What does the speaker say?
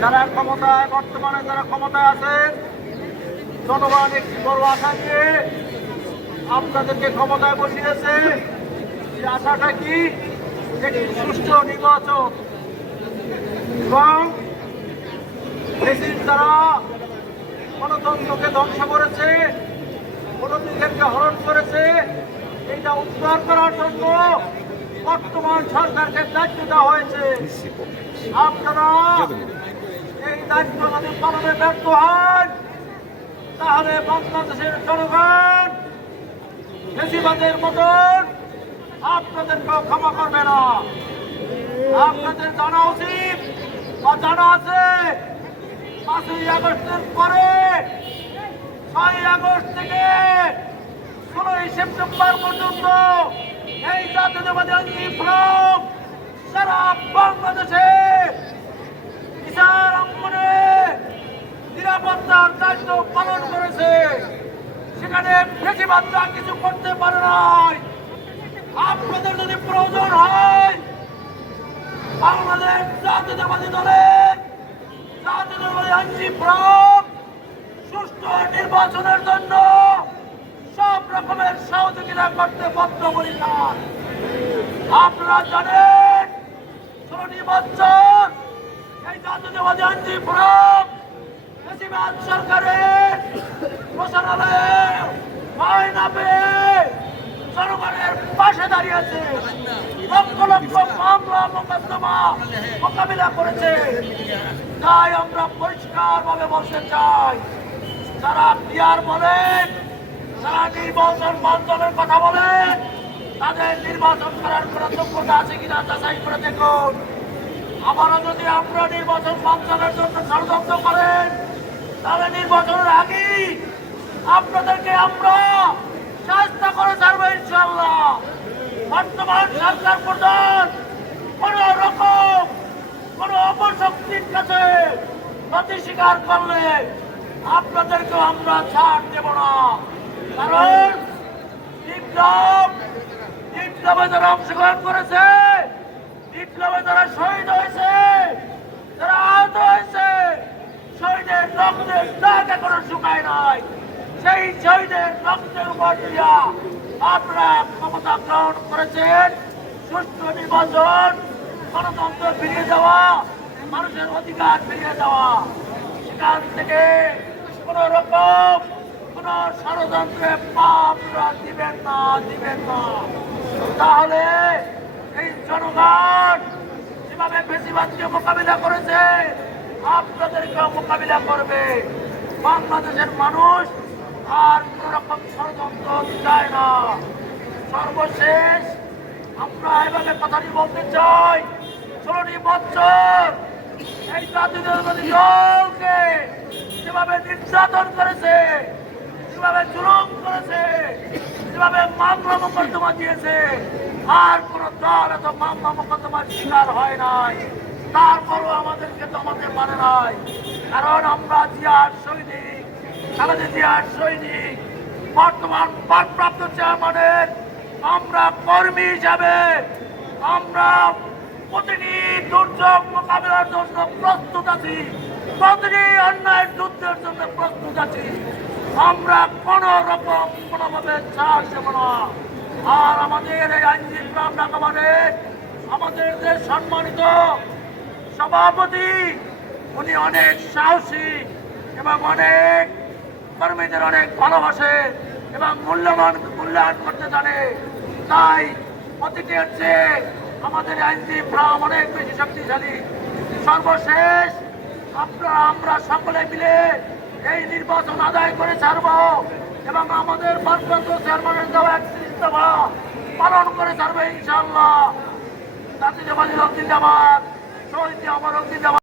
যারা ক্ষমতায় বর্তমানে যারা ক্ষমতায় আছেন, জনগণ একটি বড় আশা নিয়ে আপনাদেরকে ক্ষমতায় বসিয়েছে। এই আশাটা কি? একটি সুষ্ঠু নির্বাচন এবং যারা গণতন্ত্রকে ধ্বংস করেছে, গণতন্ত্রকে হরণ করেছে, এইটা উদ্ধার করার জন্য বর্তমান সরকারকে দায়িত্ব দেওয়া হয়েছে। আপনারা এই দায়িত্ব যদি পালনে ব্যর্থ হন, তাহলে বাংলাদেশের জনগণ ফ্যাসিবাদের মতন আপনাদেরকেও ক্ষমা করবে না। আপনাদের জানা উচিত বা জানা আছে, 5ই আগস্টের পরে 6ই আগস্ট থেকে 16ই সেপ্টেম্বর পর্যন্ত এই জাতীয়তাবাদী আইনজীবী ফোরাম সারা বাংলাদেশে বিচার অঙ্গনে নিরাপত্তার দায়িত্ব পালন করেছে। সেখানে ফ্যাসিবাদরা কিছু করতে পারে নাই। আপনাদের যদি প্রয়োজন হয়, বাংলাদেশ জাতীয়তাবাদী দলের জাতীয়তাবাদী আইনজীবী ফোরাম সুষ্ঠু নির্বাচনের জন্য সব রকমের সহযোগিতা করতে বদ্ধপরিকর। আপনারা জানেন 16 বছর এই জাতীয়তাবাদী আইনজীবী ফোরাম ফ্যাসিবাদ সরকারের প্রশাসনালয়ে ভয় না পেয়ে জনগণের পাশে দাঁড়িয়েছে, লক্ষ লক্ষ মামলা মোকদ্দমা মোকাবিলা করেছে। তাই আমরা পরিষ্কার ভাবে বলতে চাই, যারা পিয়ার বলেন, যারা নির্বাচন বাঞ্ছনের কথা বলেন, তাদের নির্বাচন করার কোন যোগ্যতা আছে কিনা যাচাই করে দেখুন। আবারও যদি আমরা নির্বাচন বাঞ্ছনের জন্য ষড়যন্ত্র করেন, তাহলে নির্বাচনের আগেই আপনাদেরকে আমরা চেষ্টা করে ছাড়বো ইনশাআল্লাহ। বর্তমান সরকার প্রধান কোন রকম কোন অপশক্তির কাছে নথি স্বীকার করলে আপনাদেরকেও আমরা ছাড় দেব না। কারণ বিপ্লবে যারা অংশগ্রহণ করেছে, বিপ্লবে যারা শহীদ হয়েছে, যারা আহত হয়েছে, শহীদের রক্তের দাগ এখনো শুকায় নাই। সেই শহীদের রক্তের উপর দিয়া আপনারা ক্ষমতা গ্রহণ করেছেন। সুষ্ঠু নির্বাচন, গণতন্ত্র ফিরিয়ে দেওয়া, মানুষের অধিকার ফিরিয়ে দেওয়া, সেখান থেকে কোন রকম কোন ষড়যন্ত্রে পা আপনারা দিবেন না। তাহলে এই জনগণ যেভাবে ফ্যাসিবাদকে মোকাবিলা করেছে, আপনাদেরকেও মোকাবিলা করবে। বাংলাদেশের মানুষ আর কোন রকম ষড়যন্ত্র চায় না। সর্বশেষ আমরা এভাবে কথাটি বলতে চাই, 16 বছর এই জাতীয়তাবাদী দলকে যেভাবে নির্যাতন করেছে, যেভাবে জুলুম করেছে, যেভাবে মামলা মোকদ্দমা দিয়েছে, আর কোন দল এত মামলা মোকদ্দমার শিকার হয় নাই। তারপরও আমাদেরকে দমাতে পারে নাই। কারণ আমরা জিয়ার সৈনিক, খালেদা জিয়ার সৈনিক, বর্তমান ভারপ্রাপ্ত চেয়ারম্যানের আমরা কর্মী হিসাবে আমরা প্রতিটি দুর্যোগ মোকাবিলার জন্য প্রস্তুত আছি, প্রতিটি অন্যায়ের যুদ্ধের জন্য প্রস্তুত আছি। আমরা কোন রকম কোনোভাবে ছাড় দেব না। আর আমাদের এই আইনজীবী ফোরাম ঢাকা মানে আমাদের যে সম্মানিত সভাপতি, উনি অনেক সাহসী এবং অনেক কর্মীদের অনেক ভালোবাসে এবং মূল্যায়ন করতে জানে। তাই প্রতিটি হচ্ছে আমাদের আইনজীবী ফোরাম অনেক বেশি শক্তিশালী। সর্বশেষ আমরা সকলে মিলে এই নির্বাচন আদায় করে ছাড়ব এবং আমাদের ভারপ্রাপ্ত চেয়ারম্যানের দেওয়া 31 দফা পালন করে ছাড়বে ইনশাআল্লাহ। জাতীয়তাবাদী দল জিন্দাবাদ, শহীদ আমার জিন্দাবাদ।